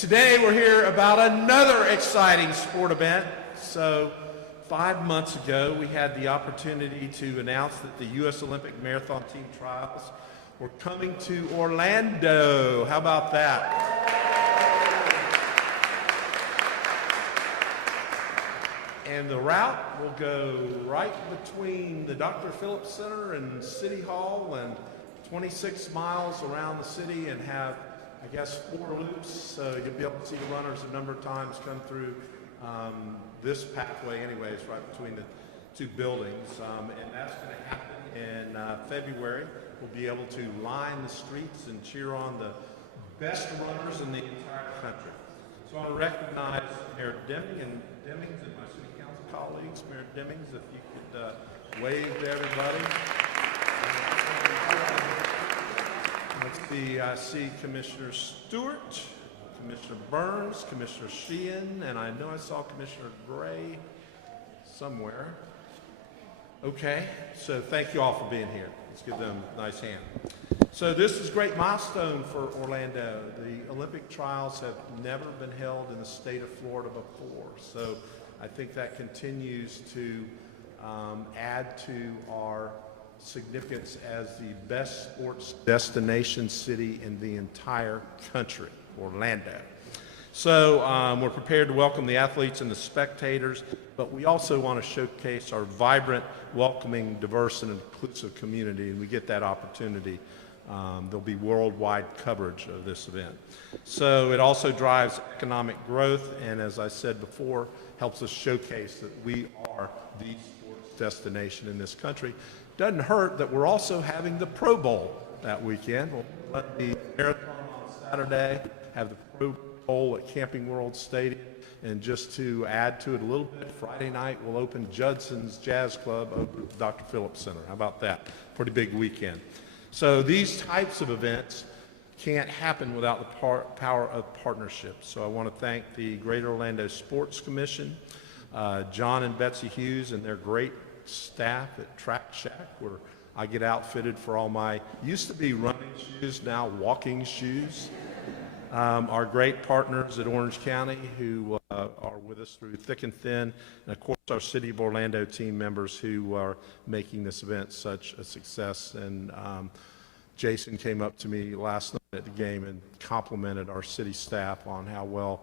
Today we're here about another exciting sport event. So 5 months ago we had the opportunity to announce that the U.S. Olympic Marathon Team Trials were coming to Orlando. How about that? And the route will go right between the Dr. Phillips Center and City Hall and 26 miles around the city and have, I guess, 4 loops. So you'll be able to see the runners a number of times come through this pathway anyways, right between the 2 buildings. And that's going to happen in February. We'll be able to line the streets and cheer on the best runners in the entire country. So I want to recognize Mayor Demings and my city council colleagues. Mayor Demings, if you could wave to everybody. Let's see, I see Commissioner Stewart, Commissioner Burns, Commissioner Sheehan, and I know I saw Commissioner Gray somewhere. Okay, so thank you all for being here. Let's give them a nice hand. So this is a great milestone for Orlando. The Olympic trials have never been held in the state of Florida before. So I think that continues to add to our significance as the best sports destination city in the entire country, Orlando. So we're prepared to welcome the athletes and the spectators, but we also want to showcase our vibrant, welcoming, diverse, and inclusive community, and we get that opportunity. There'll be worldwide coverage of this event. So it also drives economic growth, and as I said before, helps us showcase that we are the sports destination in this country. Doesn't hurt that we're also having the Pro Bowl that weekend. We'll let the marathon on Saturday, have the Pro Bowl at Camping World Stadium, and just to add to it a little bit, Friday night we'll open Judson's Jazz Club over at the Dr. Phillips Center. How about that? Pretty big weekend. So these types of events can't happen without the power of partnerships. So I want to thank the Greater Orlando Sports Commission, John and Betsy Hughes and their great staff at Track Shack, where I get outfitted for all my used to be running shoes, now walking shoes. Our great partners at Orange County who are with us through thick and thin, and of course our City of Orlando team members who are making this event such a success. And Jason came up to me last night at the game and complimented our city staff on how well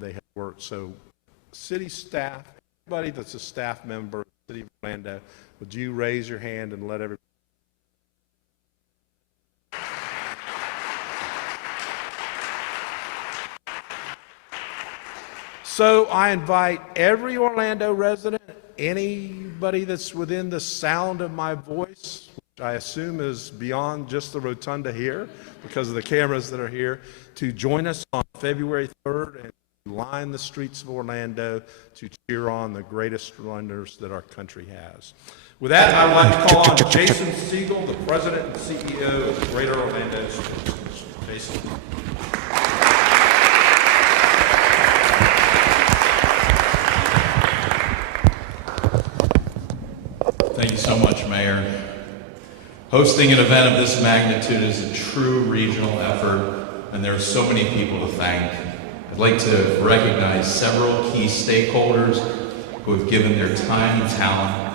they have worked. So city staff, everybody that's a staff member of the City of Orlando, would you raise your hand and let everybody? So I invite every Orlando resident, anybody that's within the sound of my voice, which I assume is beyond just the rotunda here because of the cameras that are here, to join us on February 3rd and line the streets of Orlando to cheer on the greatest runners that our country has. With that, I'd like to call on Jason Siegel, the President and CEO of the Greater Orlando Sports Commission. Jason. Thank you so much, Mayor. Hosting an event of this magnitude is a true regional effort, and there are so many people to thank. I'd like to recognize several key stakeholders who have given their time and talent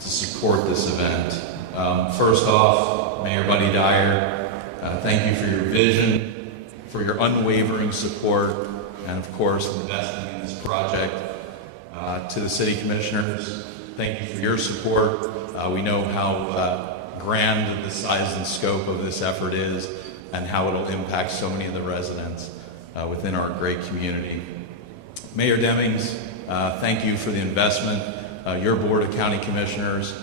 to support this event. First off, Mayor Buddy Dyer, thank you for your vision, for your unwavering support, and of course, investing in this project. To the city commissioners, thank you for your support. We know how grand the size and scope of this effort is and how it'll impact so many of the residents within our great community. Mayor Demings, thank you for the investment. Your Board of County Commissioners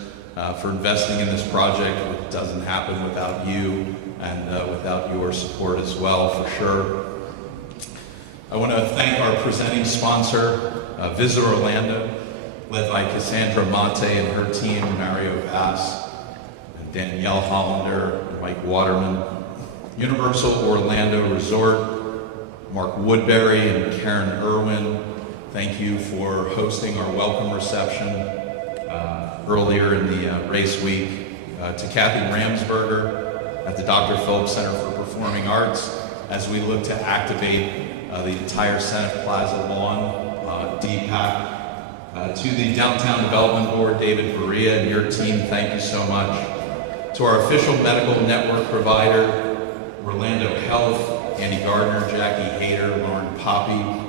for investing in this project. It doesn't happen without you and without your support as well, for sure. I want to thank our presenting sponsor, Visit Orlando, led by Cassandra Monte and her team, Mario Bass, and Danielle Hollander, and Mike Waterman. Universal Orlando Resort, Mark Woodbury and Karen Irwin, thank you for hosting our welcome reception earlier in the race week. To Kathy Ramsberger at the Dr. Phillips Center for Performing Arts, as we look to activate the entire Senate Plaza lawn, DPAC. To the Downtown Development Board, David Berea and your team, thank you so much. To our official medical network provider, Orlando Health, Andy Gardner, Jackie Hayter, Lauren Poppy.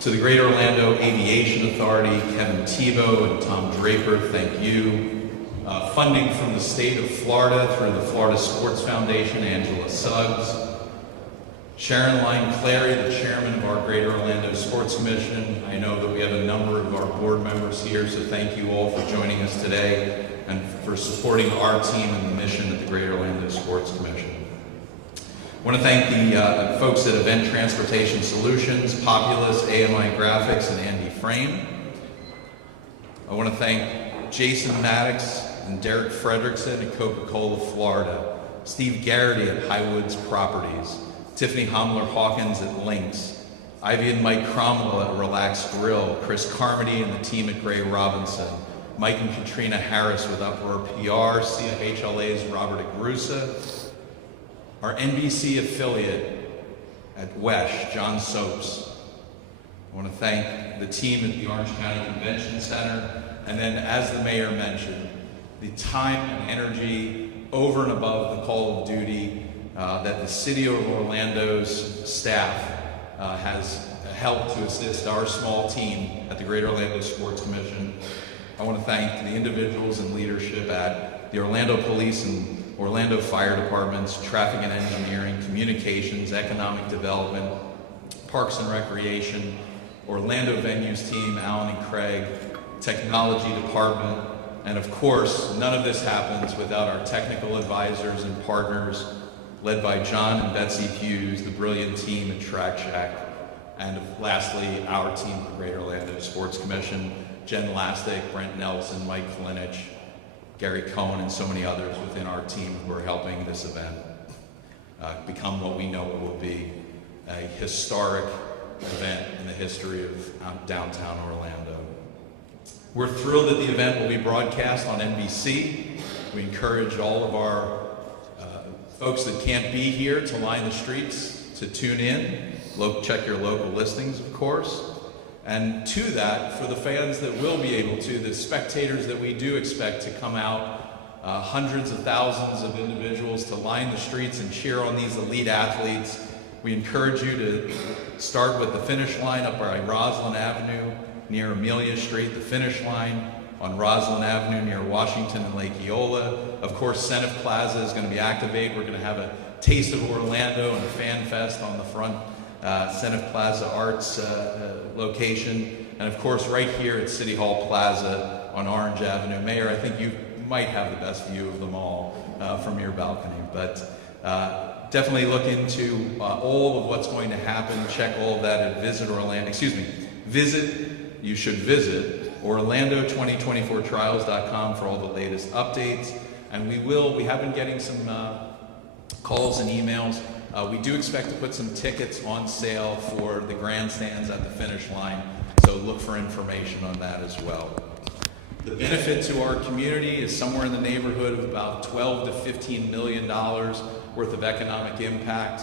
To the Greater Orlando Aviation Authority, Kevin Tebow and Tom Draper, thank you. Funding from the state of Florida through the Florida Sports Foundation, Angela Suggs. Sharon Line Clary, the chairman of our Greater Orlando Sports Commission. I know that we have a number of our board members here, so thank you all for joining us today and for supporting our team and the mission at the Greater Orlando Sports Commission. I want to thank the folks at Event Transportation Solutions, Populous, AMI Graphics, and Andy Frame. I want to thank Jason Maddox and Derek Fredrickson at Coca-Cola Florida, Steve Garrity at Highwoods Properties, Tiffany Homler-Hawkins at Lynx, Ivy and Mike Cromwell at Relax Grill, Chris Carmody and the team at Gray Robinson, Mike and Katrina Harris with Uproar PR, CFHLA's Robert Agrusa, our NBC affiliate at WESH, John Soaps. I want to thank the team at the Orange County Convention Center, and then as the mayor mentioned, the time and energy over and above the call of duty that the City of Orlando's staff has helped to assist our small team at the Greater Orlando Sports Commission. I want to thank the individuals and leadership at the Orlando Police and Orlando Fire Departments, Traffic and Engineering, Communications, Economic Development, Parks and Recreation, Orlando Venues team, Alan and Craig, Technology Department, and of course, none of this happens without our technical advisors and partners, led by John and Betsy Hughes, the brilliant team at Track Shack, and lastly, our team at the Greater Orlando Sports Commission, Jen Lastic, Brent Nelson, Mike Klinich, Gary Cohen, and so many others within our team who are helping this event become what we know it will be, a historic event in the history of downtown Orlando. We're thrilled that the event will be broadcast on NBC. We encourage all of our folks that can't be here to line the streets to tune in. Check your local listings, of course. And to that, for the fans that will be able to, the spectators that we do expect to come out, hundreds of thousands of individuals to line the streets and cheer on these elite athletes. We encourage you to start with the finish line up by Roslyn Avenue near Amelia Street, the finish line on Roslyn Avenue near Washington and Lake Eola. Of course, Senate Plaza is going to be activated. We're going to have a Taste of Orlando and a Fan Fest on the front Senate Plaza Arts location. And of course, right here at City Hall Plaza on Orange Avenue. Mayor, I think you might have the best view of them all from your balcony. But definitely look into all of what's going to happen. Check all of that at Visit Orlando2024trials.com for all the latest updates. And we have been getting some calls and emails. We do expect to put some tickets on sale for the grandstands at the finish line, so look for information on that as well. The benefit to our community is somewhere in the neighborhood of about $12 to $15 million worth of economic impact.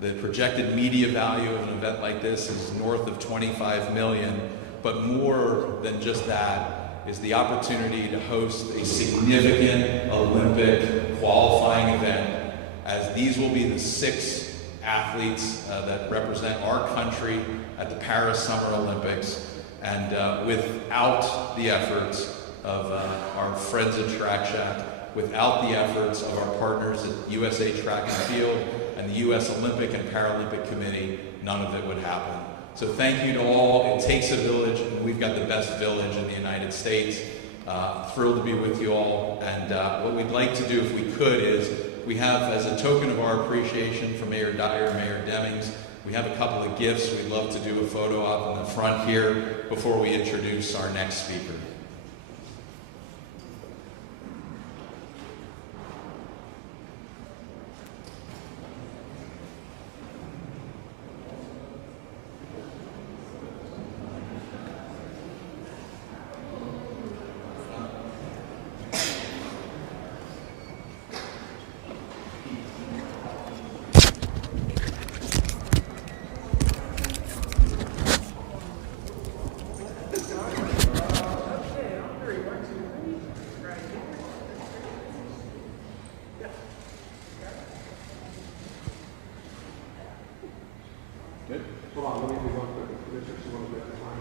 The projected media value of an event like this is north of $25 million, but more than just that is the opportunity to host a significant Olympic qualifying event, as these will be the 6 athletes that represent our country at the Paris Summer Olympics. And without the efforts of our friends at Track Shack, without the efforts of our partners at USA Track and Field and the U.S. Olympic and Paralympic Committee, none of it would happen. So thank you to all. It takes a village, and we've got the best village in the United States. Thrilled to be with you all. And what we'd like to do, if we could, is we have, as a token of our appreciation for Mayor Dyer, Mayor Demings, we have a couple of gifts. We'd love to do a photo op in the front here before we introduce our next speaker. Hold on, let me do one quick. Commissioners, you want to make the line?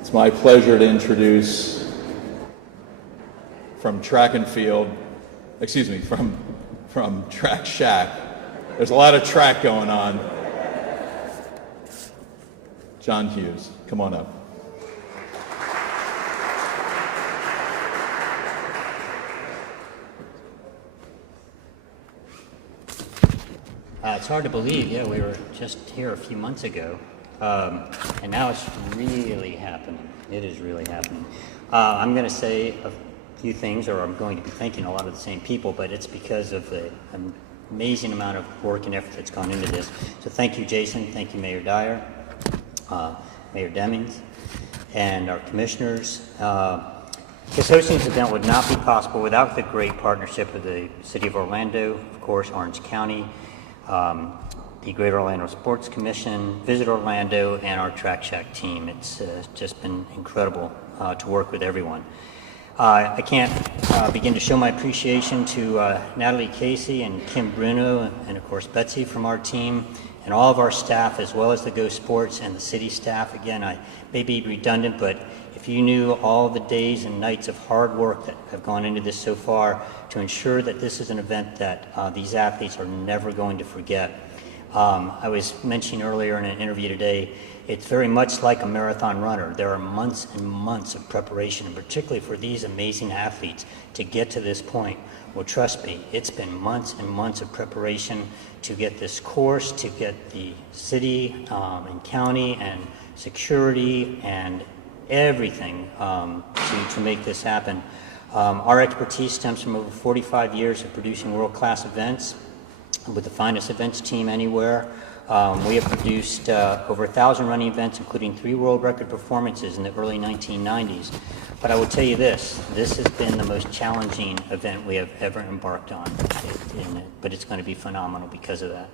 It's my pleasure to introduce from track and field, excuse me, from Track Shack. There's a lot of track going on. John Hughes, come on up. It's hard to believe, yeah, we were just here a few months ago, and now it's really happening. It is really happening. I'm going to say a few things, or I'm going to be thanking a lot of the same people, but it's because of the amazing amount of work and effort that's gone into this. So thank you, Jason. Thank you, Mayor Dyer, Mayor Demings, and our commissioners. This hosting this event would not be possible without the great partnership of the City of Orlando, of course, Orange County, the Greater Orlando Sports Commission, Visit Orlando, and our Track Shack team. It's just been incredible to work with everyone. I can't begin to show my appreciation to Natalie Casey and Kim Bruno, and of course Betsy from our team, and all of our staff, as well as the Go Sports and the city staff. Again, I may be redundant, but if you knew all the days and nights of hard work that have gone into this so far to ensure that this is an event that these athletes are never going to forget. I was mentioning earlier in an interview today, it's very much like a marathon runner. There are months and months of preparation, and particularly for these amazing athletes to get to this point. Well, trust me, it's been months and months of preparation to get this course, to get the city and county and security and everything to make this happen. Our expertise stems from over 45 years of producing world-class events with the finest events team anywhere. We have produced over 1,000 running events, including 3 world record performances in the early 1990s. But I will tell you this has been the most challenging event we have ever embarked on, but it's going to be phenomenal because of that.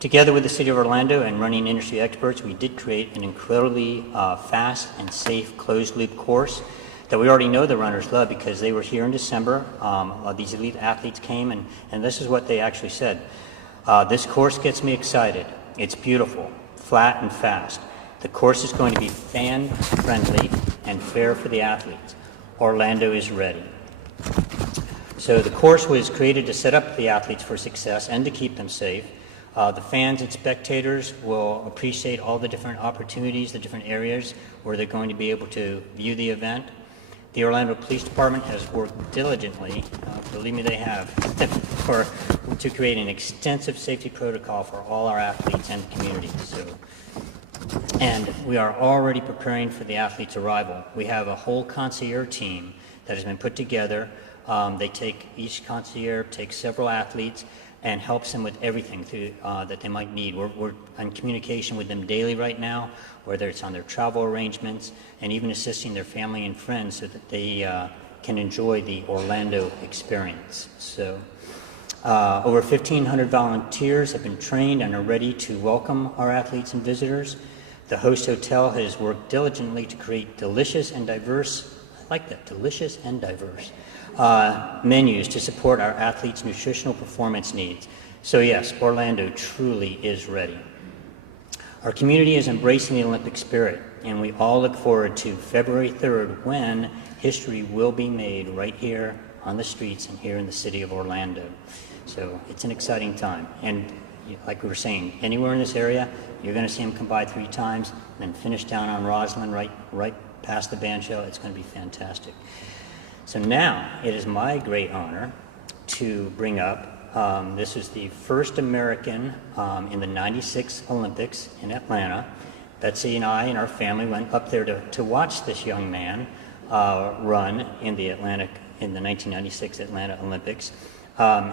Together with the City of Orlando and running industry experts, we did create an incredibly fast and safe closed-loop course that we already know the runners love because they were here in December. These elite athletes came, and this is what they actually said. This course gets me excited. It's beautiful, flat and fast. The course is going to be fan-friendly and fair for the athletes. Orlando is ready. So the course was created to set up the athletes for success and to keep them safe. The fans and spectators will appreciate all the different opportunities, the different areas where they're going to be able to view the event. The Orlando Police Department has worked diligently, believe me they have, to create an extensive safety protocol for all our athletes and the community. And we are already preparing for the athletes' arrival. We have a whole concierge team that has been put together. Each concierge takes several athletes and helps them with everything that they might need. We're in communication with them daily right now, whether it's on their travel arrangements and even assisting their family and friends so that they can enjoy the Orlando experience. So over 1,500 volunteers have been trained and are ready to welcome our athletes and visitors. The host hotel has worked diligently to create delicious and diverse, I like that, delicious and diverse, menus to support our athletes' nutritional performance needs. So yes, Orlando truly is ready. Our community is embracing the Olympic spirit, and we all look forward to February 3rd when history will be made right here on the streets and here in the city of Orlando. So it's an exciting time. And like we were saying, anywhere in this area, you're going to see them come by 3 times and then finish down on Roslyn right past the band shell. It's going to be fantastic. So now it is my great honor to bring up, this is the first American in the '96 Olympics in Atlanta. Betsy and I and our family went up there to watch this young man run in the 1996 Atlanta Olympics.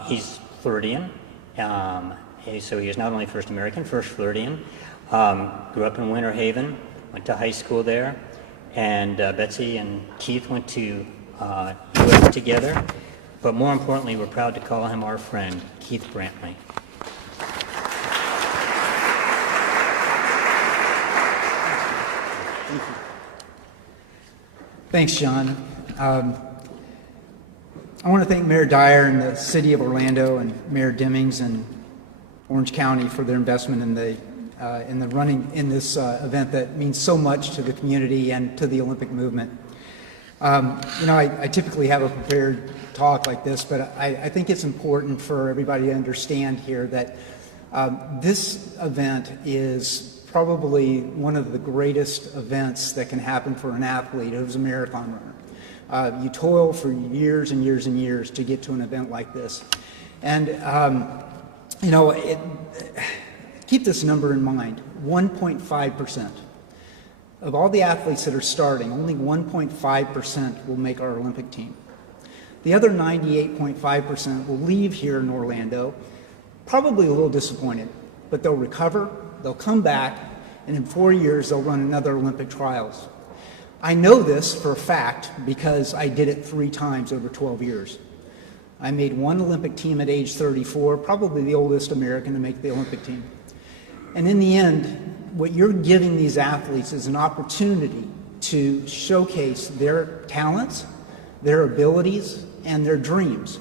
He's Floridian, so he is not only first American, first Floridian. Grew up in Winter Haven, went to high school there, and Betsy and Keith went to UF together. But more importantly, we're proud to call him our friend, Keith Brantley. Thanks, John. I want to thank Mayor Dyer and the City of Orlando and Mayor Demings and Orange County for their investment in the running in this event that means so much to the community and to the Olympic movement. I typically have a prepared talk like this, but I think it's important for everybody to understand here that this event is probably one of the greatest events that can happen for an athlete who's a marathon runner. You toil for years and years and years to get to an event like this. And, keep this number in mind, 1.5%. Of all the athletes that are starting, only 1.5% will make our Olympic team. The other 98.5% will leave here in Orlando, probably a little disappointed, but they'll recover, they'll come back, and in 4 years they'll run another Olympic trials. I know this for a fact because I did it 3 times over 12 years. I made one Olympic team at age 34, probably the oldest American to make the Olympic team. And in the end, what you're giving these athletes is an opportunity to showcase their talents, their abilities, and their dreams.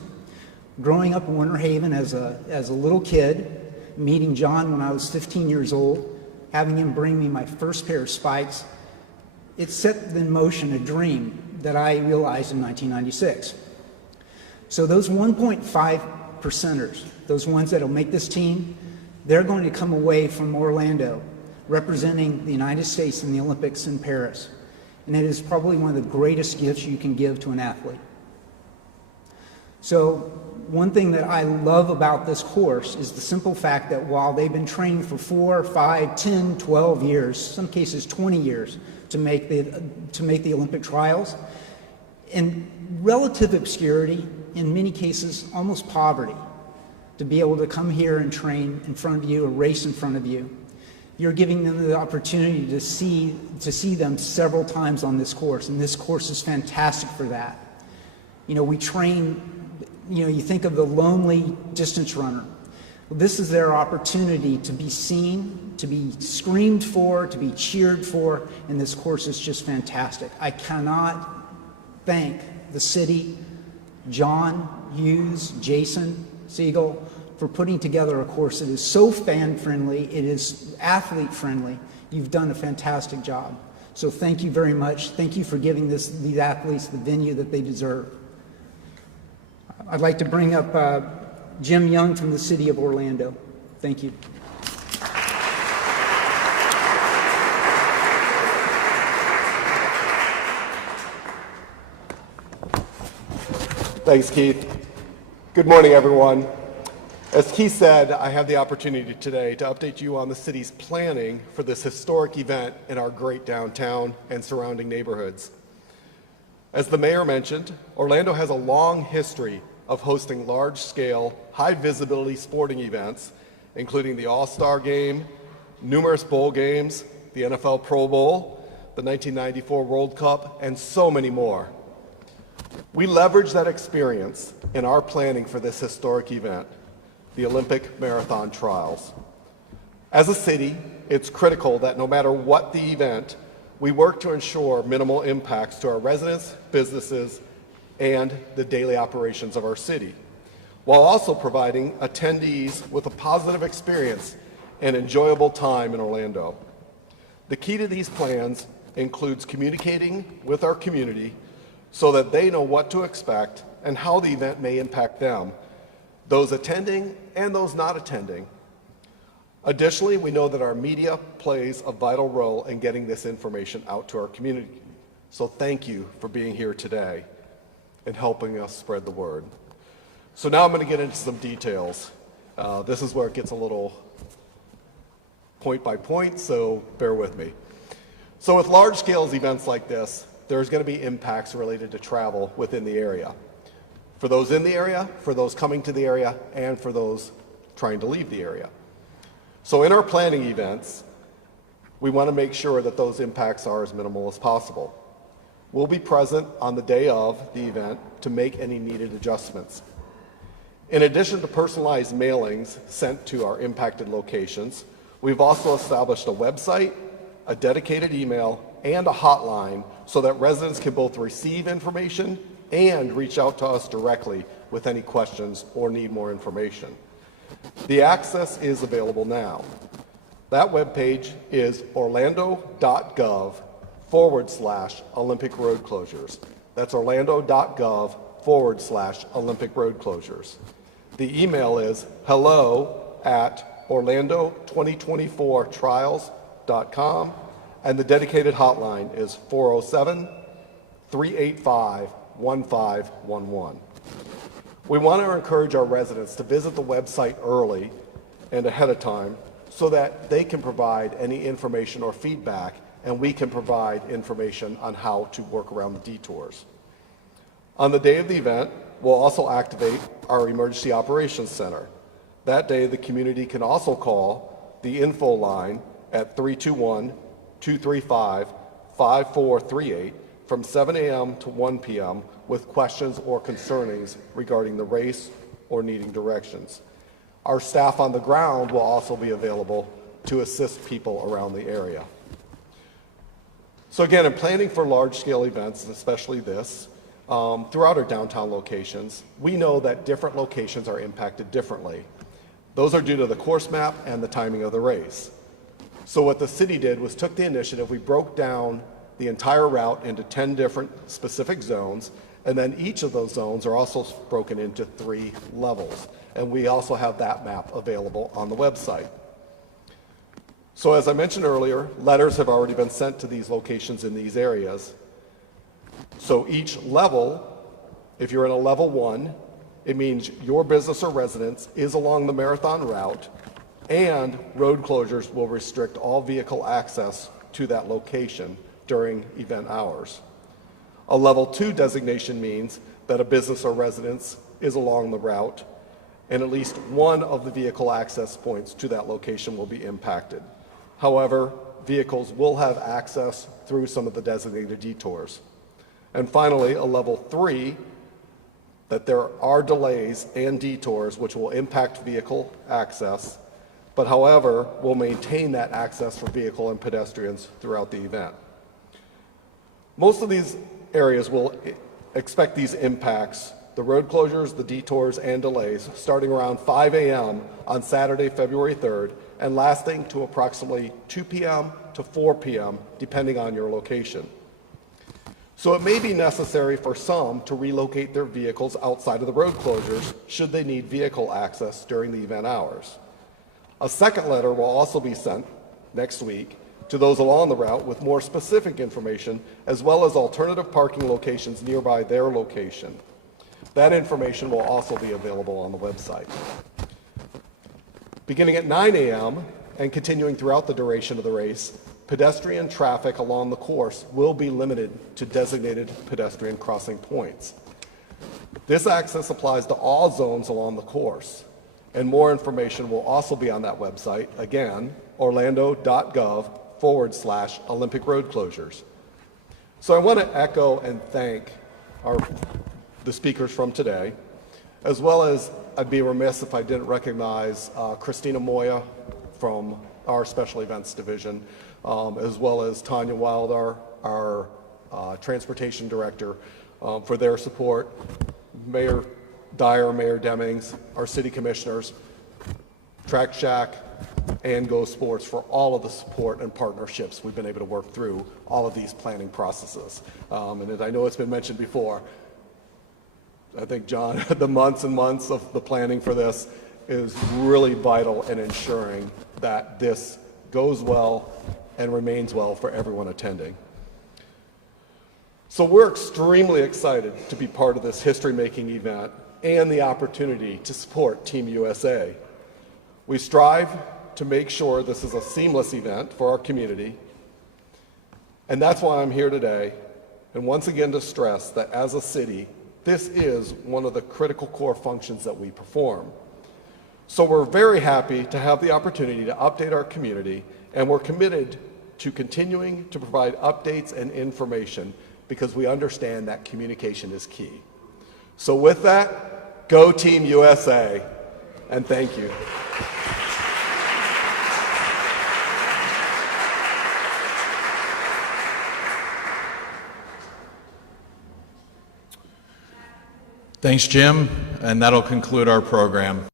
Growing up in Winter Haven as a little kid, meeting John when I was 15 years old, having him bring me my first pair of spikes, it set in motion a dream that I realized in 1996. So those 1.5%ers, those ones that will make this team, they're going to come away from Orlando representing the United States in the Olympics in Paris. And it is probably one of the greatest gifts you can give to an athlete. So one thing that I love about this course is the simple fact that while they've been training for 4, 5, 10, 12 years, some cases 20 years, to make the Olympic trials, in relative obscurity, in many cases almost poverty, to be able to come here and train in front of you, or race in front of you. You're giving them the opportunity to see them several times on this course, and this course is fantastic for that. We train, you think of the lonely distance runner. Well, this is their opportunity to be seen, to be screamed for, to be cheered for, and this course is just fantastic. I cannot thank the city, John Hughes, Jason Siegel, for putting together a course that is so fan-friendly, it is athlete-friendly. You've done a fantastic job. So thank you very much. Thank you for giving these athletes the venue that they deserve. I'd like to bring up Jim Young from the City of Orlando. Thank you. Thanks, Keith. Good morning, everyone. As Keith said, I have the opportunity today to update you on the city's planning for this historic event in our great downtown and surrounding neighborhoods. As the mayor mentioned, Orlando has a long history of hosting large-scale, high-visibility sporting events, including the All-Star Game, numerous bowl games, the NFL Pro Bowl, the 1994 World Cup, and so many more. We leverage that experience in our planning for this historic event, the Olympic Marathon Trials. As a city, it's critical that no matter what the event, we work to ensure minimal impacts to our residents, businesses, and the daily operations of our city, while also providing attendees with a positive experience and enjoyable time in Orlando. The key to these plans includes communicating with our community so that they know what to expect and how the event may impact them, those attending and those not attending. Additionally, we know that our media plays a vital role in getting this information out to our community. So thank you for being here today and helping us spread the word. So now I'm going to get into some details. This is where it gets a little point by point, so bear with me. So with large-scale events like this, there's going to be impacts related to travel within the area. For those in the area, for those coming to the area, and for those trying to leave the area. So in our planning events, we want to make sure that those impacts are as minimal as possible. We'll be present on the day of the event to make any needed adjustments. In addition to personalized mailings sent to our impacted locations, we've also established a website, a dedicated email, and a hotline so that residents can both receive information and reach out to us directly with any questions or need more information. The access is available now. That webpage is orlando.gov/Olympic road closures. That's orlando.gov/Olympic road closures. The email is hello@orlando2024trials.com, and the dedicated hotline is 407-385-1511. We want to encourage our residents to visit the website early and ahead of time so that they can provide any information or feedback, and we can provide information on how to work around the detours. On the day of the event, we'll also activate our Emergency Operations Center. That day, the community can also call the info line at 321-235-5438 from 7 a.m. to 1 p.m. with questions or concernings regarding the race or needing directions. Our staff on the ground will also be available to assist people around the area. So again, in planning for large-scale events, especially this, throughout our downtown locations, we know that different locations are impacted differently. Those are due to the course map and the timing of the race. So what the city did was took the initiative, we broke down the entire route into 10 different specific zones, and then each of those zones are also broken into 3 levels. And we also have that map available on the website. So as I mentioned earlier, letters have already been sent to these locations in these areas. So each level, if you're in a level 1, it means your business or residence is along the marathon route, and road closures will restrict all vehicle access to that location during event hours. A level 2 designation means that a business or residence is along the route, and at least one of the vehicle access points to that location will be impacted. However, vehicles will have access through some of the designated detours. And finally, a level 3, that there are delays and detours which will impact vehicle access, but however, will maintain that access for vehicle and pedestrians throughout the event. Most of these areas will expect these impacts, the road closures, the detours, and delays, starting around 5 a.m. on Saturday, February 3rd, and lasting to approximately 2 p.m. to 4 p.m., depending on your location. So it may be necessary for some to relocate their vehicles outside of the road closures should they need vehicle access during the event hours. A second letter will also be sent next week to those along the route with more specific information, as well as alternative parking locations nearby their location. That information will also be available on the website. Beginning at 9 a.m. and continuing throughout the duration of the race, pedestrian traffic along the course will be limited to designated pedestrian crossing points. This access applies to all zones along the course, and more information will also be on that website, again, orlando.gov/Olympic road closures. So I want to echo and thank the speakers from today, as well as I'd be remiss if I didn't recognize Christina Moya from our Special Events Division, as well as Tanya Wild, our Transportation Director, for their support, Mayor Dyer, Mayor Demings, our City Commissioners, Track Shack, and Go Sports for all of the support and partnerships we've been able to work through all of these planning processes. And as I know it's been mentioned before, I think, John, the months and months of the planning for this is really vital in ensuring that this goes well and remains well for everyone attending. So we're extremely excited to be part of this history-making event and the opportunity to support Team USA. We strive to make sure this is a seamless event for our community, and that's why I'm here today, and once again to stress that as a city, this is one of the critical core functions that we perform. So we're very happy to have the opportunity to update our community, and we're committed to continuing to provide updates and information because we understand that communication is key. So with that, go Team USA, and thank you. Thanks, Jim, and that'll conclude our program.